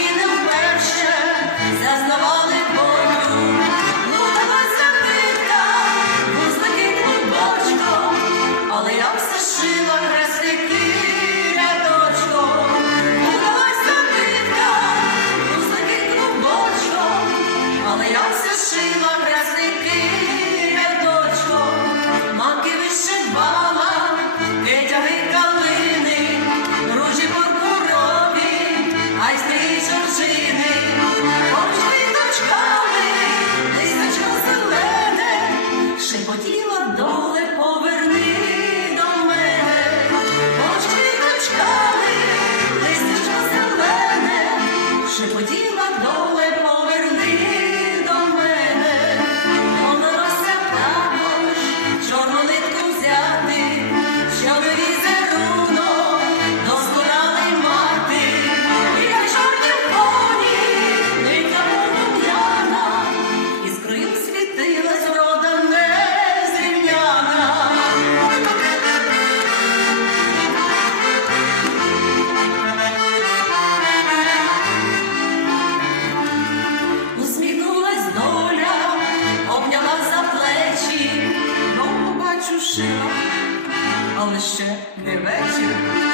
Мальчики не вперше зазнавали жива, але ще не вечір.